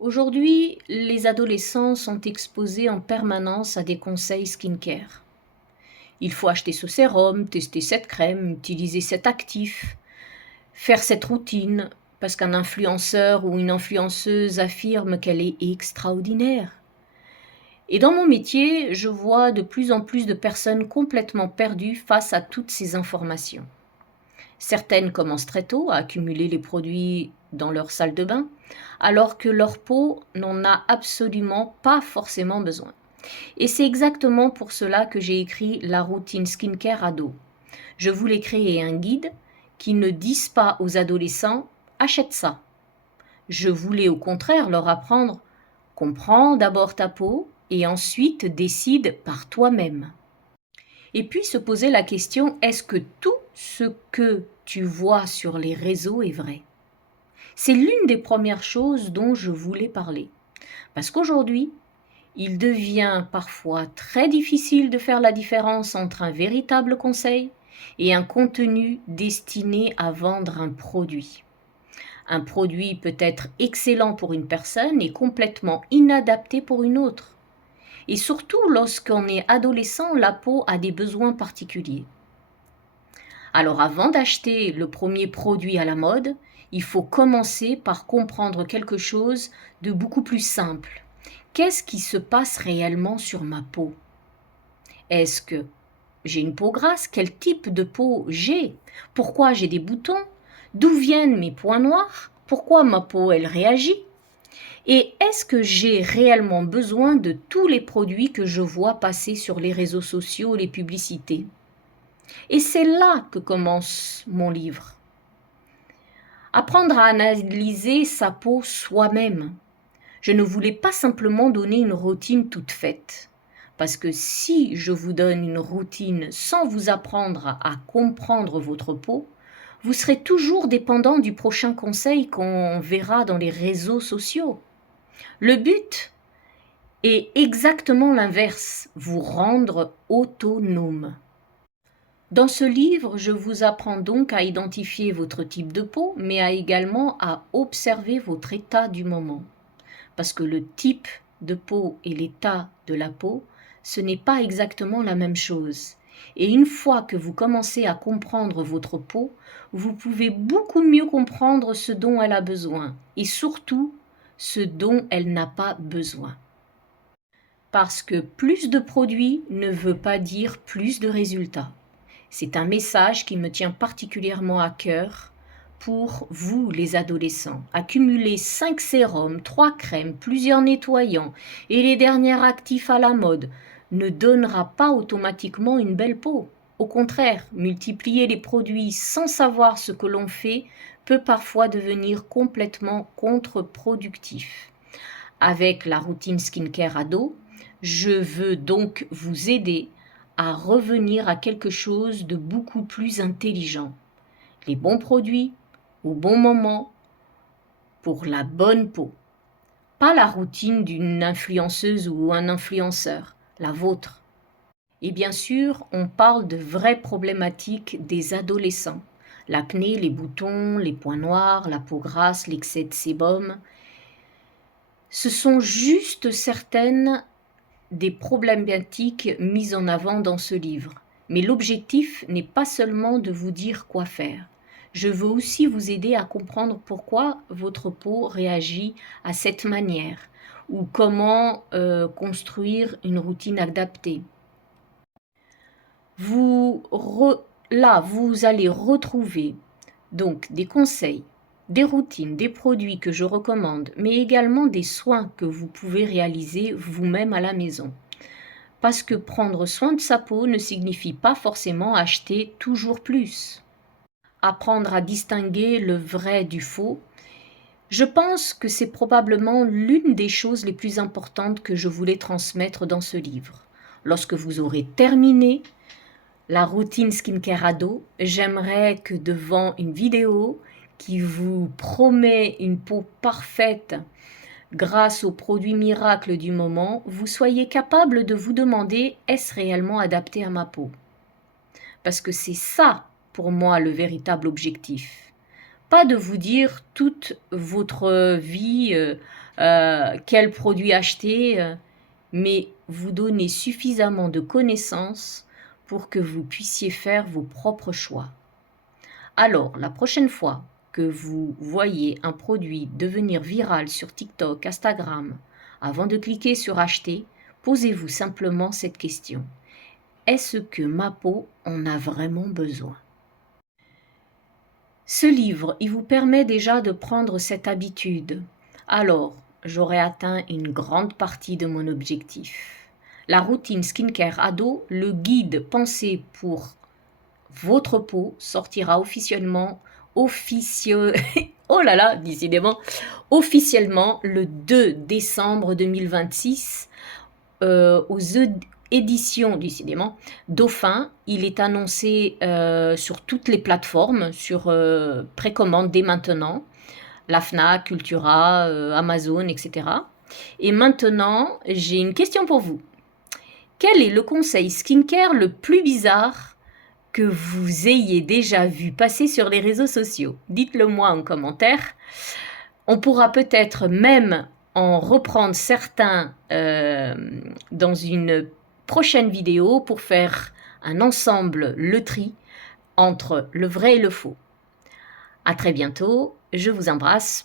Aujourd'hui, les adolescents sont exposés en permanence à des conseils skincare. Il faut acheter ce sérum, tester cette crème, utiliser cet actif, faire cette routine, parce qu'un influenceur ou une influenceuse affirme qu'elle est extraordinaire. Et dans mon métier, je vois de plus en plus de personnes complètement perdues face à toutes ces informations. Certaines commencent très tôt à accumuler les produits dans leur salle de bain, alors que leur peau n'en a absolument pas forcément besoin. Et c'est exactement pour cela que j'ai écrit la routine skincare ado. Je voulais créer un guide qui ne dise pas aux adolescents achète ça. Je voulais au contraire leur apprendre comprends d'abord ta peau et ensuite décide par toi-même. Et puis se poser la question est-ce que tout ce que tu vois sur les réseaux est vrai? C'est l'une des premières choses dont je voulais parler. Parce qu'aujourd'hui, il devient parfois très difficile de faire la différence entre un véritable conseil et un contenu destiné à vendre un produit. Un produit peut être excellent pour une personne et complètement inadapté pour une autre. Et surtout lorsqu'on est adolescent, la peau a des besoins particuliers. Alors avant d'acheter le premier produit à la mode, il faut commencer par comprendre quelque chose de beaucoup plus simple. Qu'est-ce qui se passe réellement sur ma peau? Est-ce que j'ai une peau grasse? Quel type de peau j'ai? Pourquoi j'ai des boutons? D'où viennent mes points noirs? Pourquoi ma peau elle réagit? Et est-ce que j'ai réellement besoin de tous les produits que je vois passer sur les réseaux sociaux, les publicités? Et c'est là que commence mon livre. Apprendre à analyser sa peau soi-même. Je ne voulais pas simplement donner une routine toute faite. Parce que si je vous donne une routine sans vous apprendre à comprendre votre peau, vous serez toujours dépendant du prochain conseil qu'on verra dans les réseaux sociaux. Le but est exactement l'inverse, vous rendre autonome. Dans ce livre, je vous apprends donc à identifier votre type de peau, mais également à observer votre état du moment. Parce que le type de peau et l'état de la peau, ce n'est pas exactement la même chose. Et une fois que vous commencez à comprendre votre peau, vous pouvez beaucoup mieux comprendre ce dont elle a besoin et surtout ce dont elle n'a pas besoin. Parce que plus de produits ne veut pas dire plus de résultats. C'est un message qui me tient particulièrement à cœur pour vous les adolescents. Accumuler 5 sérums, 3 crèmes, plusieurs nettoyants et les derniers actifs à la mode ne donnera pas automatiquement une belle peau. Au contraire, multiplier les produits sans savoir ce que l'on fait peut parfois devenir complètement contre-productif. Avec la routine skincare ado, je veux donc vous aider à revenir à quelque chose de beaucoup plus intelligent. Les bons produits, au bon moment, pour la bonne peau. Pas la routine d'une influenceuse ou un influenceur, la vôtre. Et bien sûr, on parle de vraies problématiques des adolescents. L'acné, les boutons, les points noirs, la peau grasse, l'excès de sébum. Ce sont juste certaines des problématiques mises en avant dans ce livre. Mais l'objectif n'est pas seulement de vous dire quoi faire. Je veux aussi vous aider à comprendre pourquoi votre peau réagit à cette manière ou comment construire une routine adaptée. Là, vous allez retrouver donc des conseils, des routines, des produits que je recommande, mais également des soins que vous pouvez réaliser vous-même à la maison. Parce que prendre soin de sa peau ne signifie pas forcément acheter toujours plus. Apprendre à distinguer le vrai du faux, je pense que c'est probablement l'une des choses les plus importantes que je voulais transmettre dans ce livre. Lorsque vous aurez terminé la routine skincare ado, j'aimerais que devant une vidéo qui vous promet une peau parfaite grâce aux produits miracles du moment, vous soyez capable de vous demander est-ce réellement adapté à ma peau? Parce que c'est ça, pour moi, le véritable objectif. Pas de vous dire toute votre vie quel produit acheter, mais vous donner suffisamment de connaissances pour que vous puissiez faire vos propres choix. Alors, la prochaine fois que vous voyez un produit devenir viral sur TikTok, Instagram, avant de cliquer sur acheter, posez-vous simplement cette question. Est-ce que ma peau en a vraiment besoin? Ce livre, il vous permet déjà de prendre cette habitude. Alors, j'aurai atteint une grande partie de mon objectif. La routine skincare ado, le guide pensé pour votre peau sortira oh là là, décidément, officiellement le 2 décembre 2026 aux éditions, décidément, Dauphin. Il est annoncé sur toutes les plateformes, sur précommande dès maintenant, la Fnac, Cultura, Amazon, etc. Et maintenant, j'ai une question pour vous. Quel est le conseil skincare le plus bizarre que vous ayez déjà vu passer sur les réseaux sociaux? Dites-le moi en commentaire. On pourra peut-être même en reprendre certains dans une prochaine vidéo pour faire un ensemble, le tri entre le vrai et le faux. À très bientôt, je vous embrasse.